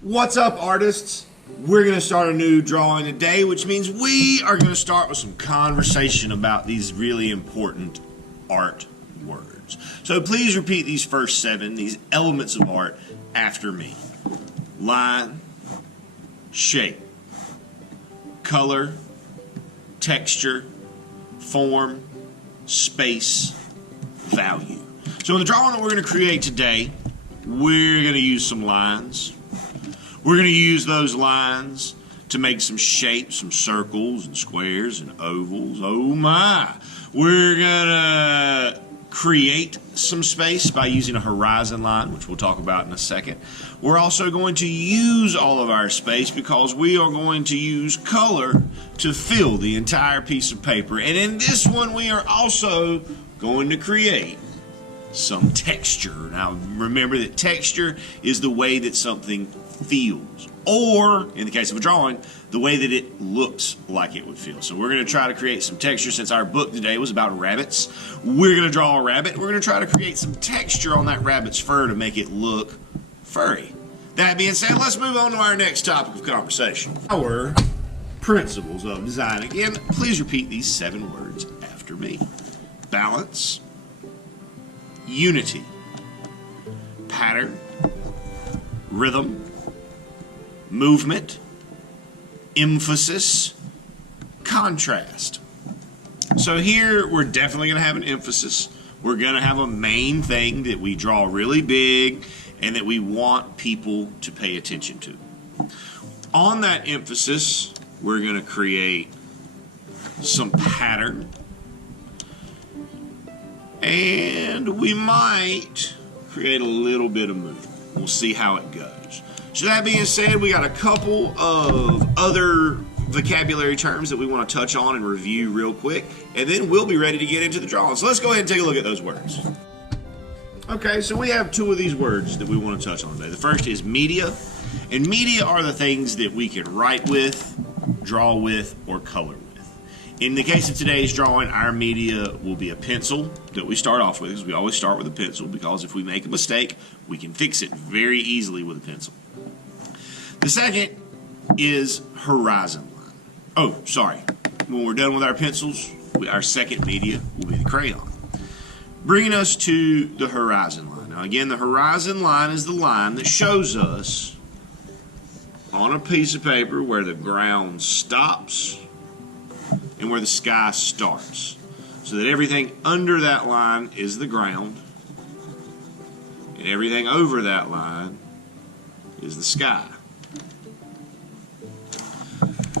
What's up, artists? We're going to start a new drawing today, which means we are going to start with some conversation about these really important art words. So please repeat these first 7, these elements of art, after me. Line, shape, color, texture, form, space, value. So in the drawing that we're going to create today, we're going to use some lines. We're going to use those lines to make some shapes, some circles and squares and ovals. Oh my! We're going to create some space by using a horizon line, which we'll talk about in a second. We're also going to use all of our space because we are going to use color to fill the entire piece of paper. And in this one, we are also going to create some texture. Now remember that texture is the way that something feels, or in the case of a drawing, the way that it looks like it would feel. So we're going to try to create some texture. Since our book today was about rabbits, we're going to draw a rabbit. We're going to try to create some texture on that rabbit's fur to make it look furry. That being said, let's move on to our next topic of conversation. Our principles of design. Again, please repeat these 7 words after me. Balance, unity, pattern, rhythm, movement, emphasis, contrast. So here we're definitely going to have an emphasis. We're going to have a main thing that we draw really big and that we want people to pay attention to. On that emphasis, we're going to create some pattern, and we might create a little bit of movement. We'll see how it goes. So that being said, we got a couple of other vocabulary terms that we want to touch on and review real quick, and then we'll be ready to get into the drawing. So let's go ahead and take a look at those words. Okay, so we have 2 of these words that we want to touch on today. The first is media, and media are the things that we can write with, draw with, or color with. In the case of today's drawing, our media will be a pencil that we start off with, because we always start with a pencil, because if we make a mistake, we can fix it very easily with a pencil. The second is horizon line. Oh, sorry. When we're done with our pencils, our second media will be the crayon. Bringing us to the horizon line. Now again, the horizon line is the line that shows us on a piece of paper where the ground stops and where the sky starts. So that everything under that line is the ground, and everything over that line is the sky.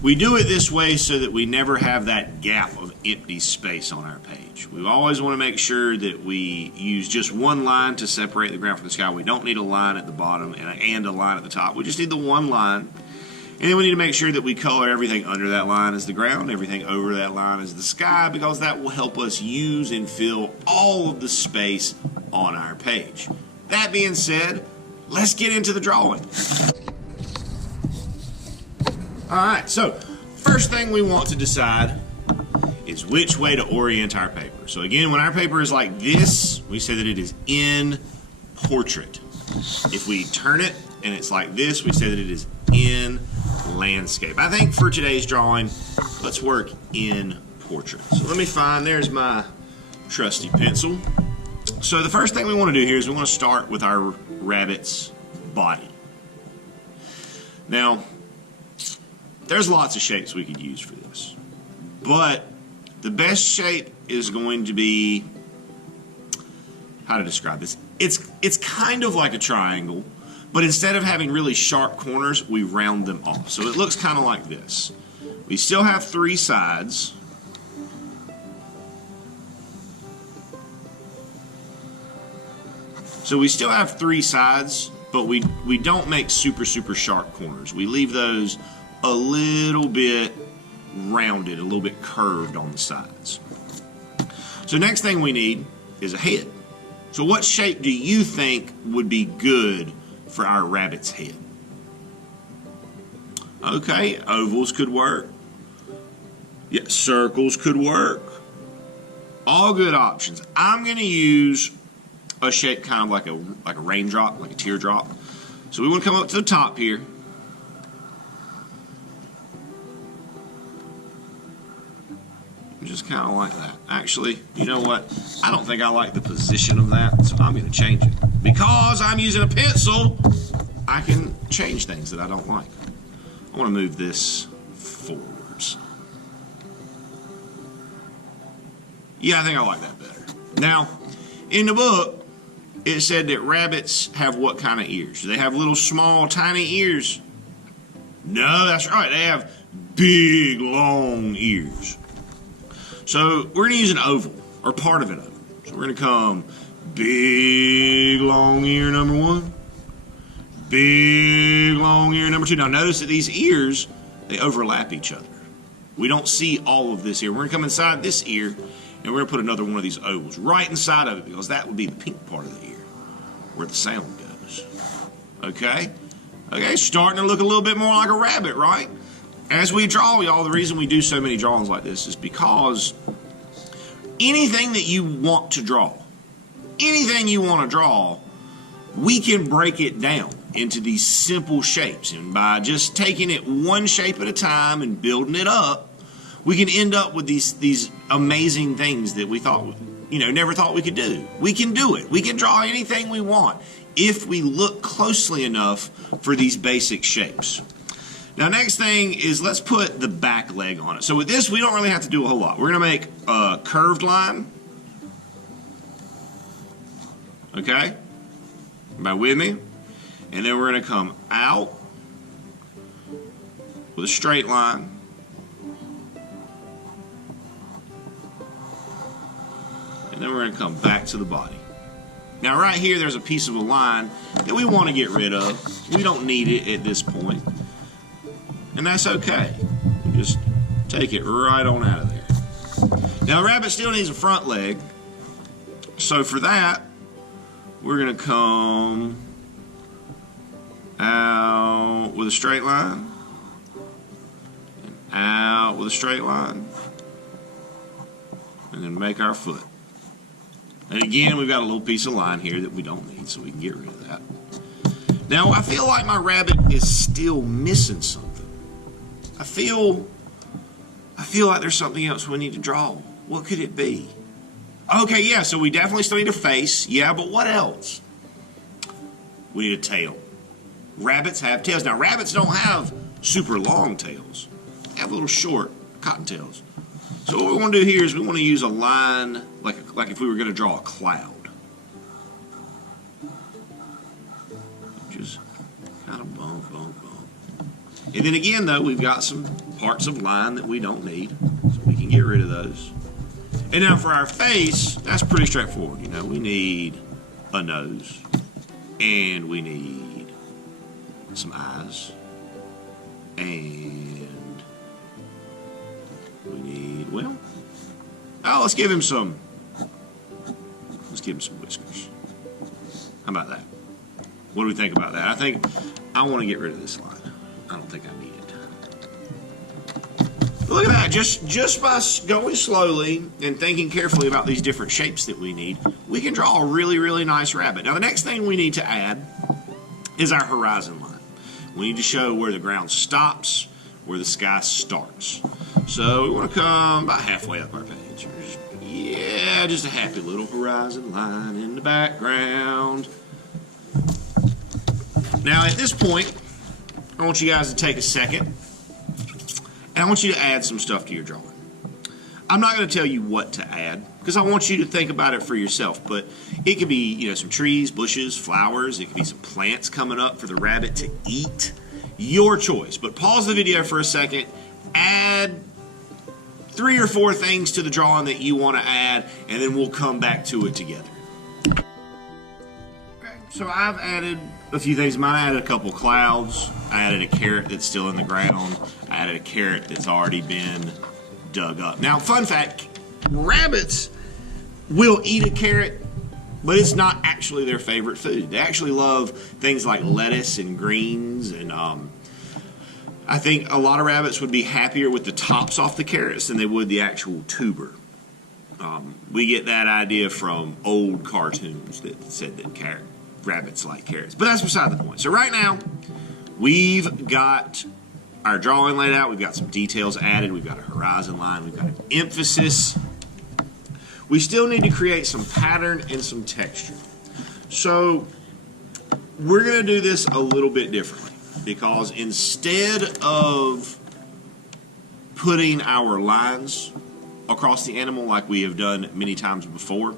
We do it this way so that we never have that gap of empty space on our page. We always want to make sure that we use just one line to separate the ground from the sky. We don't need a line at the bottom and a line at the top. We just need the one line. And then we need to make sure that we color everything under that line as the ground, everything over that line as the sky, because that will help us use and fill all of the space on our page. That being said, let's get into the drawing. Alright, so first thing we want to decide is which way to orient our paper. So again, when our paper is like this, we say that it is in portrait. If we turn it and it's like this, we say that it is in landscape. I think for today's drawing, let's work in portrait. So let me find, there's my trusty pencil. So the first thing we want to do here is we want to start with our rabbit's body. Now, there's lots of shapes we could use for this, but the best shape is going to be, how to describe this? It's kind of like a triangle, but instead of having really sharp corners, we round them off. So it looks kind of like this. We still have 3 sides. So we still have 3 sides, but we don't make super sharp corners. We leave those a little bit rounded, a little bit curved on the sides. So next thing we need is a head. So what shape do you think would be good for our rabbit's head? Okay, ovals could work. Yeah, circles could work. All good options. I'm going to use a shape kind of like a raindrop, like a teardrop. So we want to come up to the top here. Just kind of like that. Actually, you know what? I don't think I like the position of that, so I'm going to change it. Because I'm using a pencil, I can change things that I don't like. I want to move this forwards. Yeah, I think I like that better. Now, in the book, it said that rabbits have what kind of ears? Do they have little, small, tiny ears? No, that's right. They have big, long ears. So we're going to use an oval, or part of an oval. So we're going to come big, long ear number 1, big, long ear number 2. Now notice that these ears, they overlap each other. We don't see all of this here. We're going to come inside this ear, and we're going to put another one of these ovals right inside of it, because that would be the pink part of the ear, where the sound goes. Okay? Okay, starting to look a little bit more like a rabbit, right? As we draw, y'all, the reason we do so many drawings like this is because anything that you want to draw, we can break it down into these simple shapes. And by just taking it one shape at a time and building it up, we can end up with these amazing things that we thought, never thought we could do. We can do it. We can draw anything we want if we look closely enough for these basic shapes. Now, next thing is let's put the back leg on it. So with this, we don't really have to do a whole lot. We're going to make a curved line. Okay? Everybody with me? And then we're going to come out with a straight line. And then we're going to come back to the body. Now, right here, there's a piece of a line that we want to get rid of. We don't need it at this point. And that's okay. We just take it right on out of there. Now, a rabbit still needs a front leg. So for that, we're going to come out with a straight line. And out with a straight line. And then make our foot. And again, we've got a little piece of line here that we don't need, so we can get rid of that. Now, I feel like my rabbit is still missing something. I feel like there's something else we need to draw. What could it be? Okay, yeah, so we definitely still need a face. Yeah, but what else? We need a tail. Rabbits have tails. Now, rabbits don't have super long tails. They have little short cottontails. So what we want to do here is we want to use a line like if we were going to draw a cloud. Just kind of bump, bump, bump. And then again, though, we've got some parts of line that we don't need, so we can get rid of those. And now for our face, that's pretty straightforward. We need a nose, and we need some eyes, and we need, let's give him some whiskers. How about that? What do we think about that? I think I want to get rid of this line. I don't think I need it. But look at that. Just by going slowly and thinking carefully about these different shapes that we need, we can draw a really, really nice rabbit. Now, the next thing we need to add is our horizon line. We need to show where the ground stops, where the sky starts. So we want to come about halfway up our page. Just a happy little horizon line in the background. Now, at this point, I want you guys to take a second, and I want you to add some stuff to your drawing. I'm not going to tell you what to add, because I want you to think about it for yourself, but it could be, some trees, bushes, flowers. It could be some plants coming up for the rabbit to eat. Your choice. But pause the video for a second, add 3 or 4 things to the drawing that you want to add, and then we'll come back to it together. Okay, so I've added a few things. I added a couple clouds. I added a carrot that's still in the ground. I added a carrot that's already been dug up. Now, fun fact, rabbits will eat a carrot, but it's not actually their favorite food. They actually love things like lettuce and greens, and I think a lot of rabbits would be happier with the tops off the carrots than they would the actual tuber. We get that idea from old cartoons that said that rabbits like carrots. But that's beside the point. So right now, we've got our drawing laid out. We've got some details added. We've got a horizon line. We've got an emphasis. We still need to create some pattern and some texture. So we're going to do this a little bit differently, because instead of putting our lines across the animal like we have done many times before,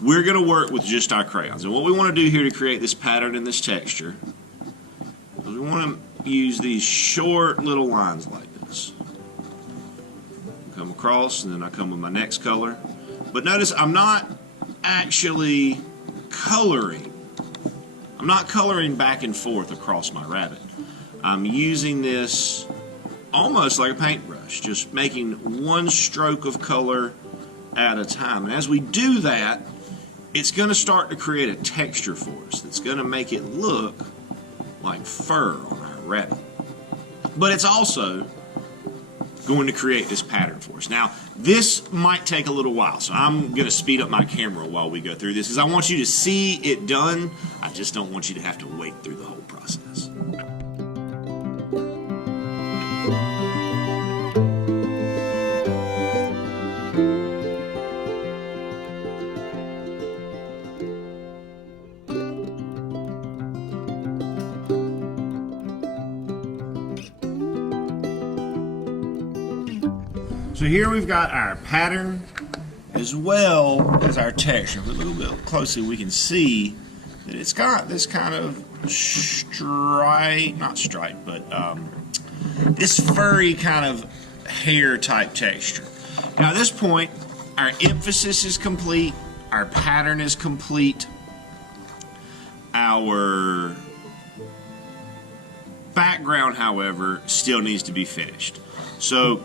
we're going to work with just our crayons. And what we want to do here to create this pattern and this texture is we want to use these short little lines like this. Come across, and then I come with my next color. But notice I'm not actually coloring. I'm not coloring back and forth across my rabbit. I'm using this almost like a paintbrush, just making one stroke of color at a time. And as we do that, it's going to start to create a texture for us that's going to make it look like fur on our rabbit. But it's also going to create this pattern for us. Now, this might take a little while, so I'm going to speed up my camera while we go through this, because I want you to see it done. I just don't want you to have to wait through the whole process. So here we've got our pattern as well as our texture. If we look a little bit closely, we can see that it's got this kind of this furry kind of hair type texture. Now at this point, our emphasis is complete, our pattern is complete, our background, however, still needs to be finished. So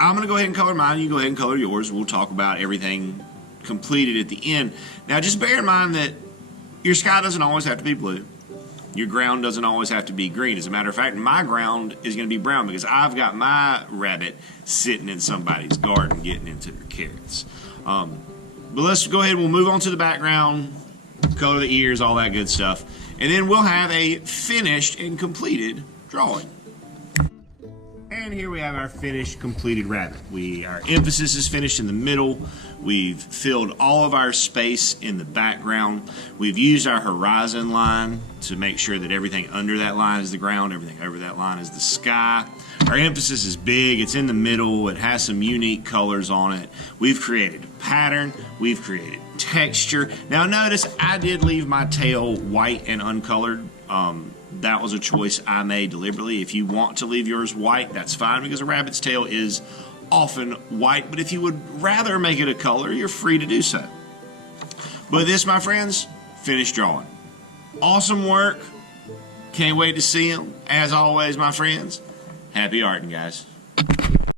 I'm going to go ahead and color mine. You go ahead and color yours. We'll talk about everything completed at the end. Now, just bear in mind that your sky doesn't always have to be blue. Your ground doesn't always have to be green. As a matter of fact, my ground is going to be brown because I've got my rabbit sitting in somebody's garden getting into their carrots. But let's go ahead and we'll move on to the background, color the ears, all that good stuff. And then we'll have a finished and completed drawing. And here we have our finished, completed rabbit. Our emphasis is finished in the middle. We've filled all of our space in the background. We've used our horizon line to make sure that everything under that line is the ground, everything over that line is the sky. Our emphasis is big, it's in the middle, it has some unique colors on it. We've created a pattern, we've created texture. Now notice I did leave my tail white and uncolored. That was a choice I made deliberately. If you want to leave yours white, that's fine, because a rabbit's tail is often white. But if you would rather make it a color, you're free to do so. But this, my friends, finished drawing. Awesome work. Can't wait to see them. As always, my friends, happy arting, guys.